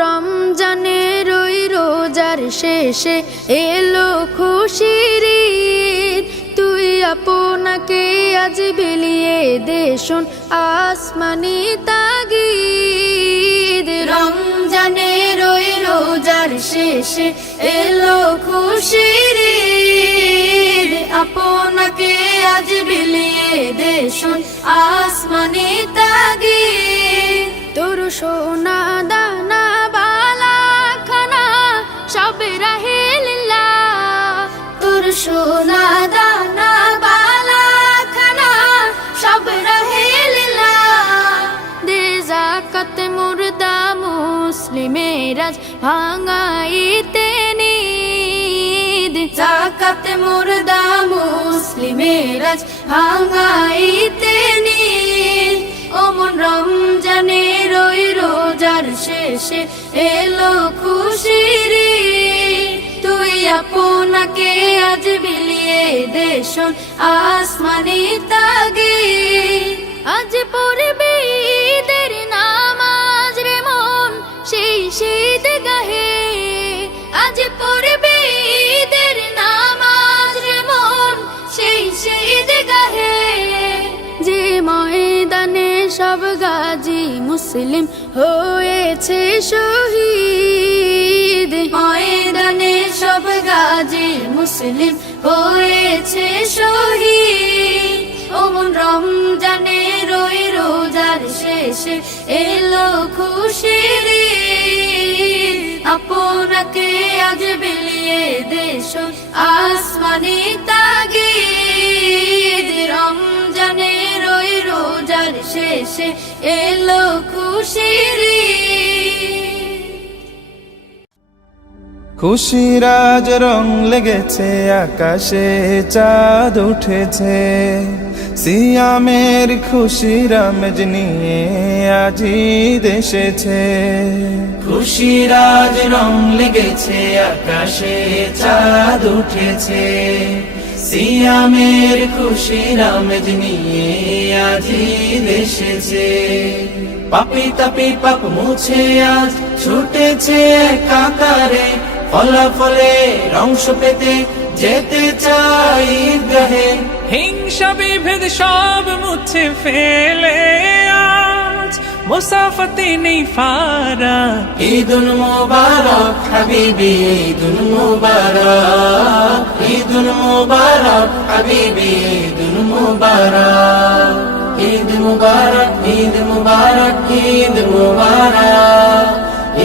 রমজানের ওই রোজার শেষে এলো খুশির ঈদ। তুই আপনাকে আজ বিলিয়ে দে শোন আসমানি তাগিদ। রমজানের ওই রোজার শেষে এলো খুশির ঈদ। আপনাকে আজ বিলিয়ে দে শোন আসমানি তাগিদ। তোর সোনা দানা বালা খানা সব রাহে লিল্লাহ। তোর সোনা দানা বালা খানা সব রাহে লিল্লাহ। দে যাকাত মুর্দা মুসলিমের আজ ভাঙাইতে নিদ। যাকাত মুর্দা মুসলিমের আজ ভাঙাইতে নিদ। ওমন রমজানের ওই রোজার শেষে এলো খুশির ঈদ। তুই আপনাকে আজ বিলিয়ে দে শোন আসমানি তাগিদ। আজ পড়বি ঈদের নামাজ রে মন সেই শীত গাহে। আজ পড়বি ঈদের নামাজ রে মন সেই শীত গাহে। যে ময়দানে সব গাজী মুসলিম হয়েছে শহীদ। ময়দানে সব গাজী মুসলিম হয়েছে শহীদ। ওমন রমজানের ওই রোজার শেষে এলো খুশির ঈদ। আপনাকে আজ বিলিয়ে দে শোন আসমানি তাগিদ। রমজানের ওই রোজার শেষে এলো খুশির ঈদ। খুশির আজ রং লেগেছে আকাশে চাঁদ উঠেছে। সিয়ামের খুশির আমেজ নিয়ে আজি দেশেছে। খুশির আজ রং লেগেছে আকাশে চাঁদ উঠেছে। সিয়ামের খুশির আমেজ নিয়ে আজি দেশেছে। পাপি তাপি পাপ মুছে আজ ছুটেছে কাতারে। ফলাফলে অংশ পেতে যেতে চাই ঈদগাহে। হিংসা বিভেদ সব মুছে ফেলে আজ মুসাফাতে নেই ফারাক। ঈদুল মুবারক হাবিবি ঈদুল মুবারক। ঈদুল মুবারক হাবিবি ঈদুল মুবারক। ঈদ মুবারক ঈদ মুবারক ঈদ মুবারক।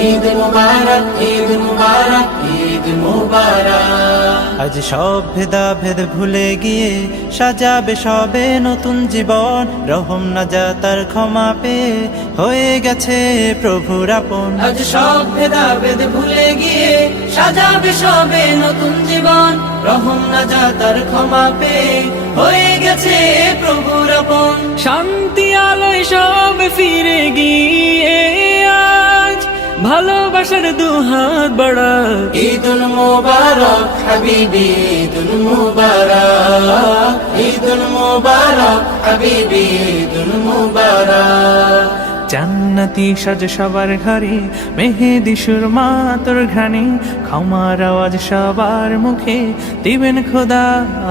ঈদ মুবারক ঈদ মুবারক ঈদ মুবারক। আজ সব ভেদাভেদ ভুলে গিয়ে সাজাবে সবে নতুন জীবন। রহম নাজাতার ক্ষমা পেয়ে হয়ে গেছে প্রভুর আপন। আজ সব ভেদাভেদ ভুলে গিয়ে সাজাবে সবে নতুন জীবন। রহম নাজাতার ক্ষমা পেয়ে হয়ে গেছে প্রভুর আপন। শান্তি আলোয় সব ফিরে গিয়ে আজ ভালোবাসার দুহাত বাড়াক। ঈদুল মুবারক হাবিবি ঈদুল মুবারক। ঈদুল মুবারক হাবিবি ঈদুল মুবারক। জান্নাতি সাজ সবার ঘরে মেহেদি সুরমা তোর ঘ্রাণে। ক্ষমার আওয়াজ সবার মুখে দিবেন খোদা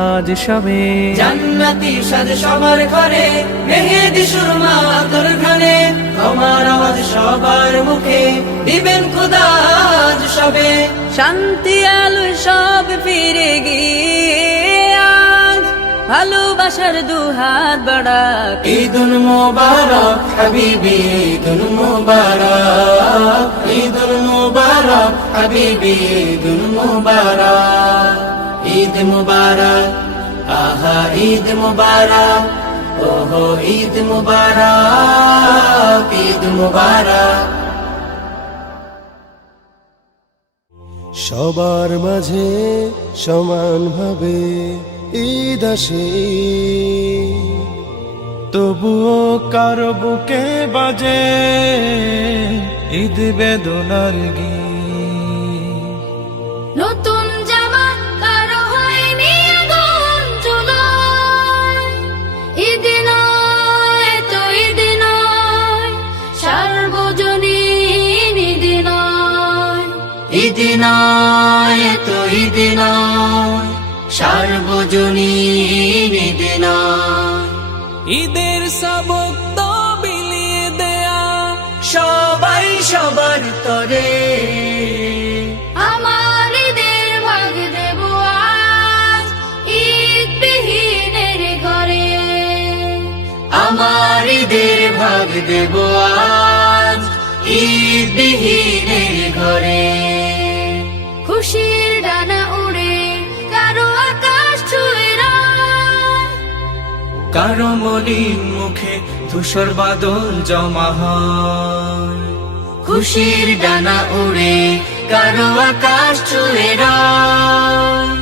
আজ সবে। জান্নাতি সাজ সবার ঘরে মেহেদি সুরমা তোর ঘ্রাণে। ক্ষমার আওয়াজ সবার মুখে দিবেন খোদা আজ সবে। শান্তি আলো সব ফিরে গিয়ে আজ ভালোবাসার দুহাত বাড়াক। ঈদুল মুবারক হাবিবি ঈদুল মুবারক। ঈদুল মুবারক হাবিবি ঈদুল মুবারক। ঈদ মুবারক আহা ঈদ মুবারক। ওহো ঈদ মুবারক ঈদ মুবারক। সবার মাঝে সমানভাবে ঈদ আসে। তবুও কারো বুকে বাজে ঈদ বেদনার গীত। নতুন জামা কারো হয়নি আগুন চুলোয়। ঈদ নয় তো ঈদ নয় সার্বজনীন ঈদ নয়। নয় তো ঈদ নয়, সার্বজনীন ঈদ নয়। ঈদের সবক তো বিলিয়ে দেয়া সবাই সবার তরে, আমার ঈদের ভাগ দেব আজ ঈদ বিহীনের ঘরে। আমার ঈদের ভাগ দেব আজ ঈদ বিহীনের ঘরে। খুশির ডানা উড়ে কারো আকাশ ছুঁয়ে রায়, কারো মলিন মুখে ধূসর বাদল জমা হয়। খুশির ডানা উড়ে কারো আকাশ ছুঁয়ে রায়।